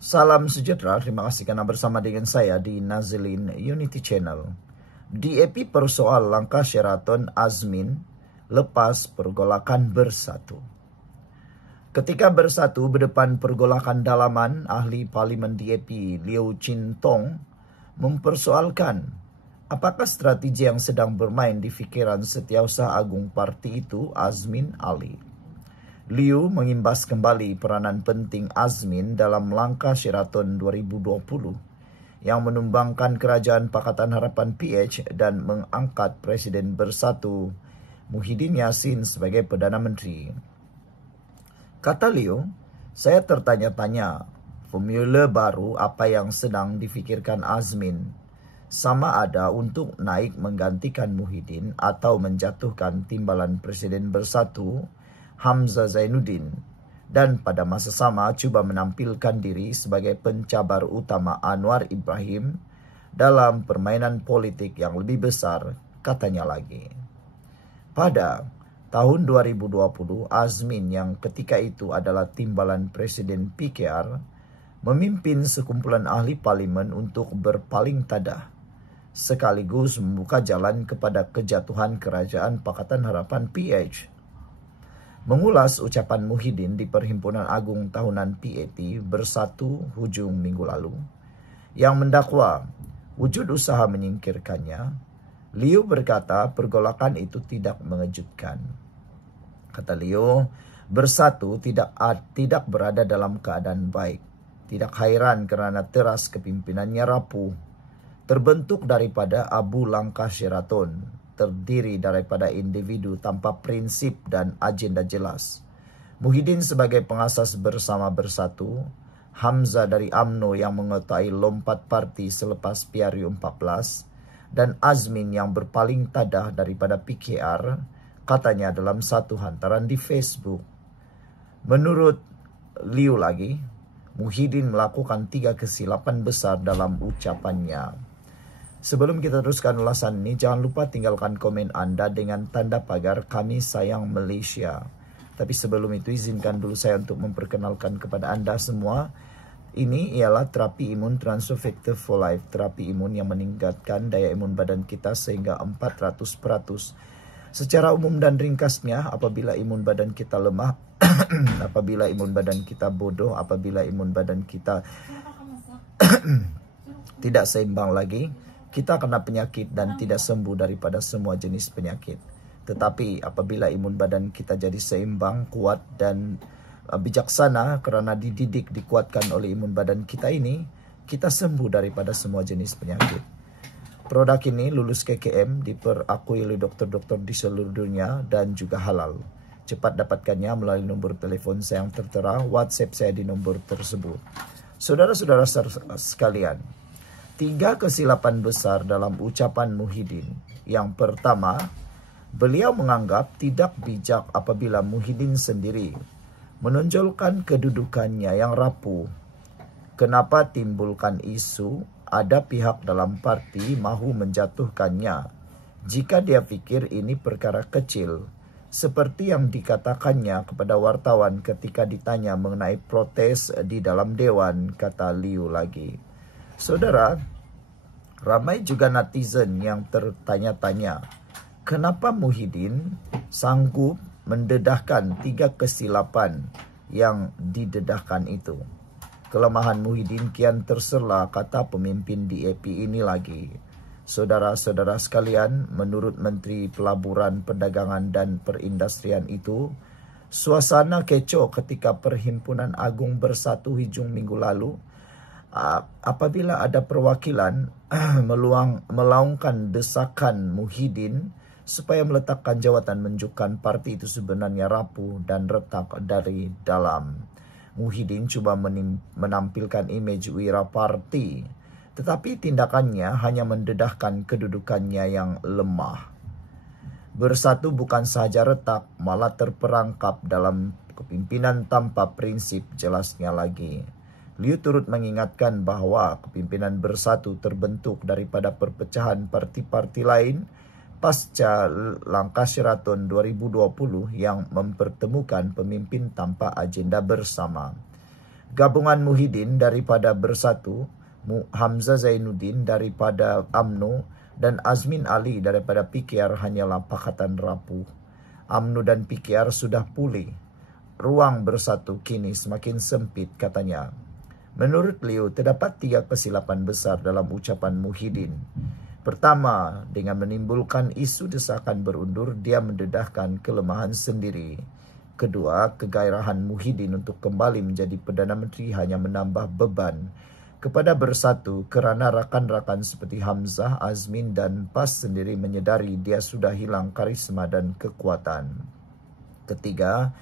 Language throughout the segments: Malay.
Salam sejahtera, terima kasih karena bersama dengan saya di Nazilin Unity Channel. DAP persoal langkah Sheraton Azmin lepas pergolakan bersatu. Ketika bersatu berdepan pergolakan dalaman, ahli parlimen DAP Liu Chin Tong mempersoalkan apakah strategi yang sedang bermain di fikiran Setiausaha Agung Parti itu Azmin Ali. Liu mengimbas kembali peranan penting Azmin dalam langkah Sheraton 2020 yang menumbangkan kerajaan Pakatan Harapan PH dan mengangkat Presiden Bersatu Muhyiddin Yassin sebagai Perdana Menteri. Kata Liu, saya tertanya-tanya formula baru apa yang sedang difikirkan Azmin. Sama ada untuk naik menggantikan Muhyiddin atau menjatuhkan timbalan Presiden Bersatu Hamzah Zainuddin, dan pada masa sama cuba menampilkan diri sebagai pencabar utama Anwar Ibrahim dalam permainan politik yang lebih besar, katanya lagi. Pada tahun 2020, Azmin yang ketika itu adalah timbalan Presiden PKR memimpin sekumpulan ahli parlimen untuk berpaling tadah, sekaligus membuka jalan kepada kejatuhan kerajaan Pakatan Harapan PH. Mengulas ucapan Muhyiddin di Perhimpunan Agung Tahunan PAT Bersatu hujung minggu lalu, yang mendakwa wujud usaha menyingkirkannya, Liu berkata pergolakan itu tidak mengejutkan. Kata Liu, Bersatu tidak berada dalam keadaan baik. Tidak hairan kerana teras kepimpinannya rapuh. Terbentuk daripada abu langkah Sheraton, terdiri daripada individu tanpa prinsip dan agenda jelas. Muhyiddin sebagai pengasas bersama Bersatu, Hamzah dari UMNO yang mengetahui lompat parti selepas PRU 14, dan Azmin yang berpaling tadah daripada PKR, katanya dalam satu hantaran di Facebook. Menurut Liu lagi, Muhyiddin melakukan 3 kesilapan besar dalam ucapannya. Sebelum kita teruskan ulasan ini, jangan lupa tinggalkan komen Anda dengan tanda pagar Kami Sayang Malaysia. Tapi sebelum itu, izinkan dulu saya untuk memperkenalkan kepada Anda semua. Ini ialah terapi imun Transfer Factor for Life. Terapi imun yang meningkatkan daya imun badan kita sehingga 400%. Secara umum dan ringkasnya, apabila imun badan kita lemah, apabila imun badan kita bodoh, apabila imun badan kita tidak seimbang lagi, kita kena penyakit dan tidak sembuh daripada semua jenis penyakit. Tetapi apabila imun badan kita jadi seimbang, kuat dan bijaksana kerana dididik, dikuatkan oleh imun badan kita ini, kita sembuh daripada semua jenis penyakit. Produk ini lulus KKM, diperakui oleh doktor-doktor di seluruh dunia dan juga halal. Cepat dapatkannya melalui nombor telefon saya yang tertera, WhatsApp saya di nombor tersebut. Saudara-saudara sekalian, 3 kesilapan besar dalam ucapan Muhyiddin. Yang pertama, beliau menganggap tidak bijak apabila Muhyiddin sendiri menonjolkan kedudukannya yang rapuh. Kenapa timbulkan isu ada pihak dalam parti mahu menjatuhkannya jika dia fikir ini perkara kecil, seperti yang dikatakannya kepada wartawan ketika ditanya mengenai protes di dalam dewan, kata Liu lagi. Saudara, ramai juga netizen yang tertanya-tanya, kenapa Muhyiddin sanggup mendedahkan 3 kesilapan yang didedahkan itu. Kelemahan Muhyiddin kian tersela, kata pemimpin DAP ini lagi. Saudara-saudara sekalian, menurut Menteri Pelaburan, Perdagangan dan Perindustrian itu, suasana kecoh ketika Perhimpunan Agung Bersatu hujung minggu lalu, apabila ada perwakilan melaungkan desakan Muhyiddin supaya meletakkan jawatan menunjukkan parti itu sebenarnya rapuh dan retak dari dalam. Muhyiddin cuba menampilkan imej wira parti, tetapi tindakannya hanya mendedahkan kedudukannya yang lemah. Bersatu bukan sahaja retak, malah terperangkap dalam kepimpinan tanpa prinsip, jelasnya lagi. Liu turut mengingatkan bahawa kepimpinan Bersatu terbentuk daripada perpecahan parti-parti lain pasca langkah Sheraton 2020 yang mempertemukan pemimpin tanpa agenda bersama. Gabungan Muhyiddin daripada Bersatu, Hamzah Zainuddin daripada UMNO, dan Azmin Ali daripada PKR hanyalah pakatan rapuh. UMNO dan PKR sudah pulih. Ruang Bersatu kini semakin sempit, katanya. Menurut Liu, terdapat 3 kesilapan besar dalam ucapan Muhyiddin. Pertama, dengan menimbulkan isu desakan berundur, dia mendedahkan kelemahan sendiri. Kedua, kegairahan Muhyiddin untuk kembali menjadi Perdana Menteri hanya menambah beban kepada Bersatu kerana rakan-rakan seperti Hamzah, Azmin dan PAS sendiri menyedari dia sudah hilang karisma dan kekuatan. Ketiga,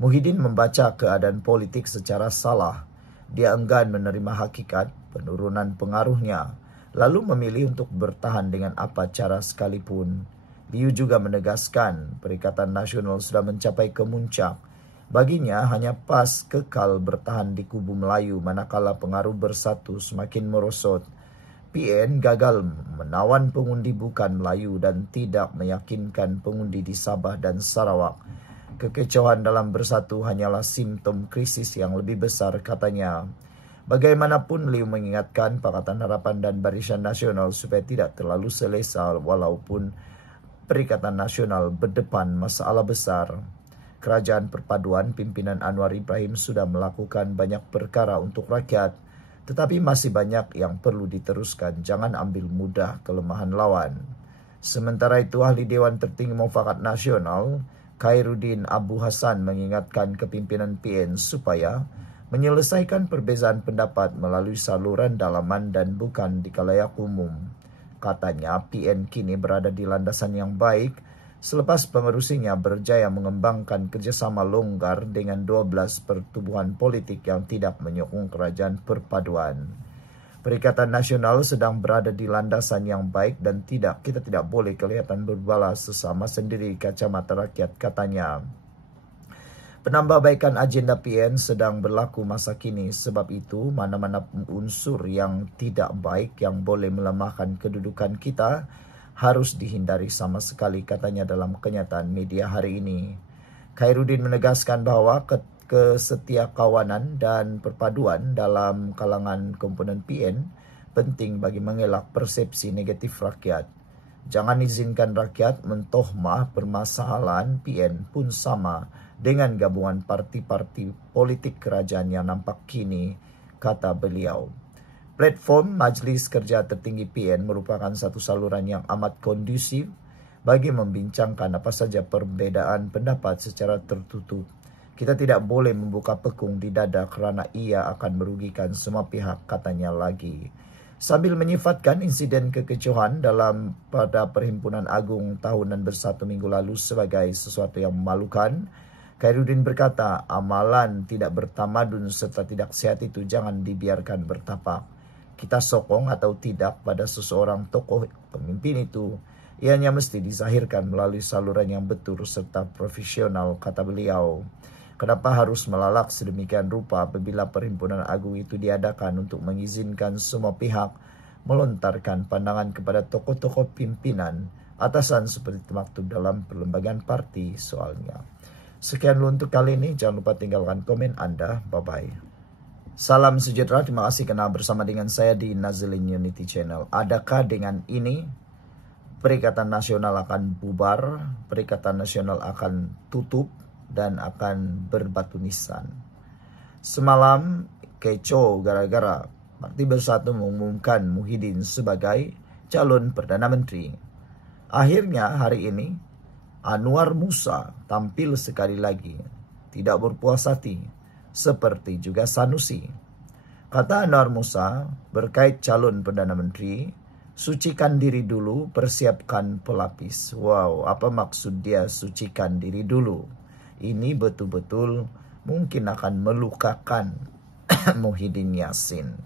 Muhyiddin membaca keadaan politik secara salah. Dia enggan menerima hakikat penurunan pengaruhnya, lalu memilih untuk bertahan dengan apa cara sekalipun. Liu juga menegaskan Perikatan Nasional sudah mencapai kemuncak. Baginya hanya PAS kekal bertahan di kubu Melayu manakala pengaruh Bersatu semakin merosot. PN gagal menawan pengundi bukan Melayu dan tidak meyakinkan pengundi di Sabah dan Sarawak. Kekecauan dalam Bersatu hanyalah simptom krisis yang lebih besar, katanya. Bagaimanapun, Liu mengingatkan Pakatan Harapan dan Barisan Nasional supaya tidak terlalu selesa walaupun Perikatan Nasional berdepan masalah besar. Kerajaan Perpaduan pimpinan Anwar Ibrahim sudah melakukan banyak perkara untuk rakyat, tetapi masih banyak yang perlu diteruskan. Jangan ambil mudah kelemahan lawan. Sementara itu, Ahli Dewan Tertinggi Mufakat Nasional, Khairuddin Abu Hassan, mengingatkan kepimpinan PN supaya menyelesaikan perbezaan pendapat melalui saluran dalaman dan bukan di khalayak umum. Katanya, PN kini berada di landasan yang baik selepas pengerusinya berjaya mengembangkan kerjasama longgar dengan 12 pertubuhan politik yang tidak menyokong kerajaan perpaduan. Perikatan Nasional sedang berada di landasan yang baik dan kita tidak boleh kelihatan berbalas sesama sendiri kacamata rakyat, katanya. Penambahbaikan agenda PN sedang berlaku masa kini, sebab itu mana-mana unsur yang tidak baik yang boleh melemahkan kedudukan kita harus dihindari sama sekali, katanya dalam kenyataan media hari ini. Khairuddin menegaskan bahawa kesetiakawanan dan perpaduan dalam kalangan komponen PN penting bagi mengelak persepsi negatif rakyat. Jangan izinkan rakyat mentohmah permasalahan PN pun sama dengan gabungan parti-parti politik kerajaan yang nampak kini, kata beliau. Platform Majlis Kerja Tertinggi PN merupakan satu saluran yang amat kondusif bagi membincangkan apa saja perbedaan pendapat secara tertutup. Kita tidak boleh membuka pekung di dada kerana ia akan merugikan semua pihak, katanya lagi. Sambil menyifatkan insiden kekecauan pada Perhimpunan Agung Tahunan Bersatu minggu lalu sebagai sesuatu yang memalukan, Khairuddin berkata, amalan tidak bertamadun serta tidak sehat itu jangan dibiarkan bertapak. Kita sokong atau tidak pada seseorang tokoh pemimpin itu, ianya mesti dizahirkan melalui saluran yang betul serta profesional, kata beliau. Kenapa harus melalak sedemikian rupa apabila Perhimpunan Agung itu diadakan untuk mengizinkan semua pihak melontarkan pandangan kepada tokoh-tokoh pimpinan atasan seperti termaktub dalam perlembagaan parti, soalnya. Sekian dulu untuk kali ini. Jangan lupa tinggalkan komen Anda. Bye-bye. Salam sejahtera, terima kasih kerana bersama dengan saya di Nazilin Unity Channel. Adakah dengan ini Perikatan Nasional akan bubar, Perikatan Nasional akan tutup dan akan berbatu nisan? Semalam kecoh gara-gara Parti Bersatu mengumumkan Muhyiddin sebagai calon Perdana Menteri. Akhirnya hari ini Anwar Musa tampil sekali lagi, tidak berpuas hati, seperti juga Sanusi. Kata Anwar Musa berkait calon Perdana Menteri, sucikan diri dulu, persiapkan pelapis. Wow, apa maksud dia sucikan diri dulu? Ini betul-betul mungkin akan melukakan Muhyiddin Yassin.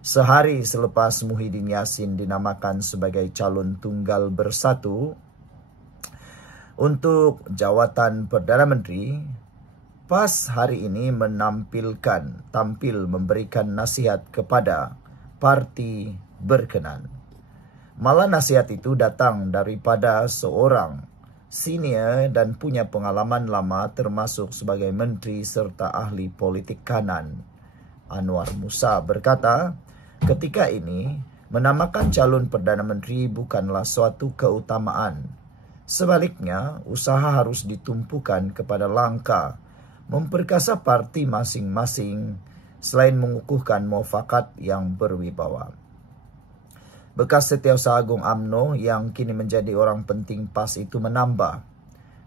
Sehari selepas Muhyiddin Yassin dinamakan sebagai calon tunggal Bersatu untuk jawatan Perdana Menteri, PAS hari ini tampil memberikan nasihat kepada parti berkenan. Malah nasihat itu datang daripada seorang senior dan punya pengalaman lama termasuk sebagai menteri serta ahli politik kanan. Anwar Musa berkata, ketika ini menamakan calon Perdana Menteri bukanlah suatu keutamaan. Sebaliknya, usaha harus ditumpukan kepada langkah memperkasa parti masing-masing selain mengukuhkan muafakat yang berwibawa. Bekas Setiausaha Agung UMNO yang kini menjadi orang penting PAS itu menambah,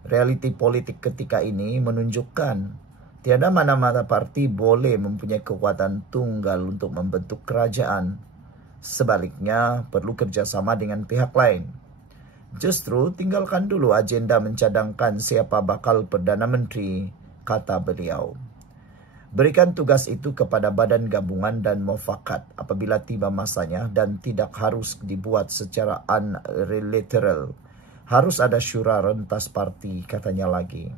realiti politik ketika ini menunjukkan tiada mana-mana parti boleh mempunyai kekuatan tunggal untuk membentuk kerajaan. Sebaliknya, perlu kerjasama dengan pihak lain. Justru tinggalkan dulu agenda mencadangkan siapa bakal Perdana Menteri, kata beliau. Berikan tugas itu kepada badan gabungan dan muafakat apabila tiba masanya dan tidak harus dibuat secara unilateral. Harus ada syura rentas parti, katanya lagi.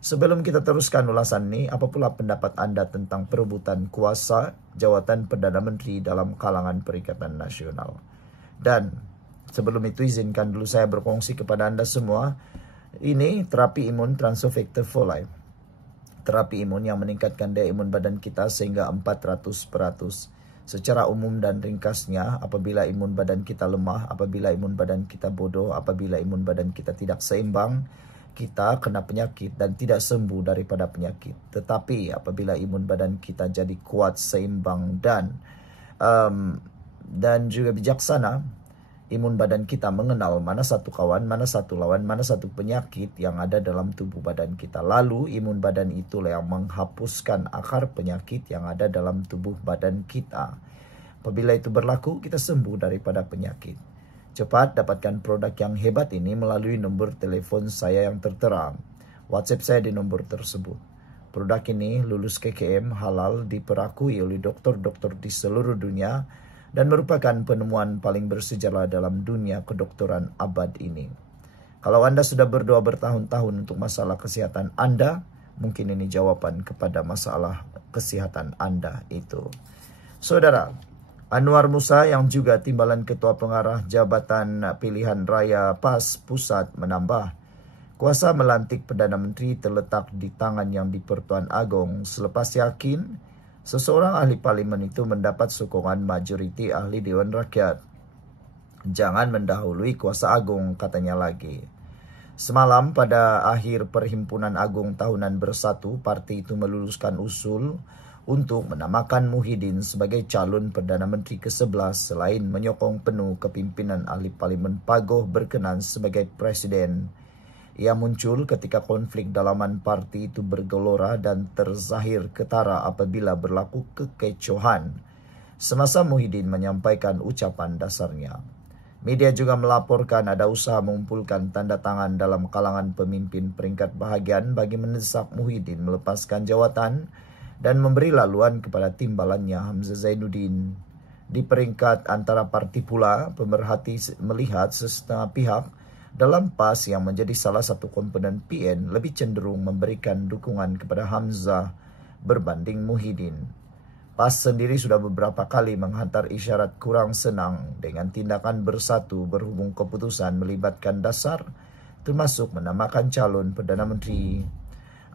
Sebelum kita teruskan ulasan ini, apa pula pendapat Anda tentang perebutan kuasa jawatan Perdana Menteri dalam kalangan Perikatan Nasional? Dan sebelum itu izinkan dulu saya berkongsi kepada Anda semua, ini terapi imun Transofector for Life. Terapi imun yang meningkatkan daya imun badan kita sehingga 400%. Secara umum dan ringkasnya, apabila imun badan kita lemah, apabila imun badan kita bodoh, apabila imun badan kita tidak seimbang, kita kena penyakit dan tidak sembuh daripada penyakit. Tetapi apabila imun badan kita jadi kuat, seimbang dan juga bijaksana, imun badan kita mengenal mana satu kawan, mana satu lawan, mana satu penyakit yang ada dalam tubuh badan kita. Lalu imun badan itulah yang menghapuskan akar penyakit yang ada dalam tubuh badan kita. Apabila itu berlaku, kita sembuh daripada penyakit. Cepat dapatkan produk yang hebat ini melalui nomor telepon saya yang tertera. WhatsApp saya di nomor tersebut. Produk ini lulus KKM, halal, diperakui oleh dokter-dokter di seluruh dunia, dan merupakan penemuan paling bersejarah dalam dunia kedokteran abad ini. Kalau Anda sudah berdoa bertahun-tahun untuk masalah kesehatan Anda, mungkin ini jawaban kepada masalah kesehatan Anda itu. Saudara, Anwar Musa yang juga timbalan Ketua Pengarah Jabatan Pilihan Raya PAS Pusat menambah, kuasa melantik Perdana Menteri terletak di tangan Yang di-Pertuan Agong selepas yakin seseorang ahli parlimen itu mendapat sokongan majoriti ahli Dewan Rakyat. Jangan mendahului kuasa agung, katanya lagi. Semalam pada akhir Perhimpunan Agung Tahunan Bersatu, parti itu meluluskan usul untuk menamakan Muhyiddin sebagai calon Perdana Menteri ke-11 selain menyokong penuh kepimpinan ahli parlimen Pagoh berkenan sebagai presiden. Ia muncul ketika konflik dalaman parti itu bergelora dan terzahir ketara apabila berlaku kekecohan semasa Muhyiddin menyampaikan ucapan dasarnya. Media juga melaporkan ada usaha mengumpulkan tanda tangan dalam kalangan pemimpin peringkat bahagian bagi mendesak Muhyiddin melepaskan jawatan dan memberi laluan kepada timbalannya Hamzah Zainuddin. Di peringkat antara parti pula, pemerhati melihat sesetengah pihak dalam PAS yang menjadi salah satu komponen PN lebih cenderung memberikan dukungan kepada Hamzah berbanding Muhyiddin. PAS sendiri sudah beberapa kali menghantar isyarat kurang senang dengan tindakan bersatu berhubung keputusan melibatkan dasar, termasuk menamakan calon Perdana Menteri.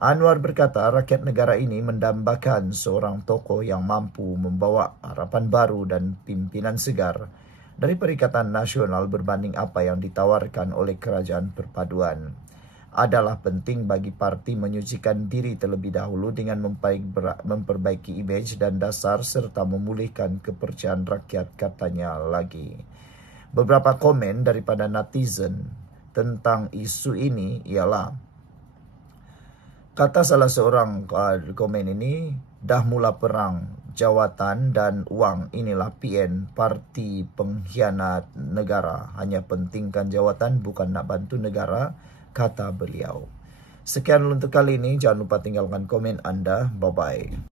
Anwar berkata rakyat negara ini mendambakan seorang tokoh yang mampu membawa harapan baru dan pimpinan segar dari Perikatan Nasional berbanding apa yang ditawarkan oleh Kerajaan Perpaduan. Adalah penting bagi parti menyucikan diri terlebih dahulu dengan memperbaiki imej dan dasar serta memulihkan kepercayaan rakyat, katanya lagi. Beberapa komen daripada netizen tentang isu ini ialah, kata salah seorang komen ini, dah mula perang jawatan dan uang, inilah PN, parti pengkhianat negara. Hanya pentingkan jawatan, bukan nak bantu negara, kata beliau. Sekian untuk kali ini, jangan lupa tinggalkan komen Anda. Bye-bye.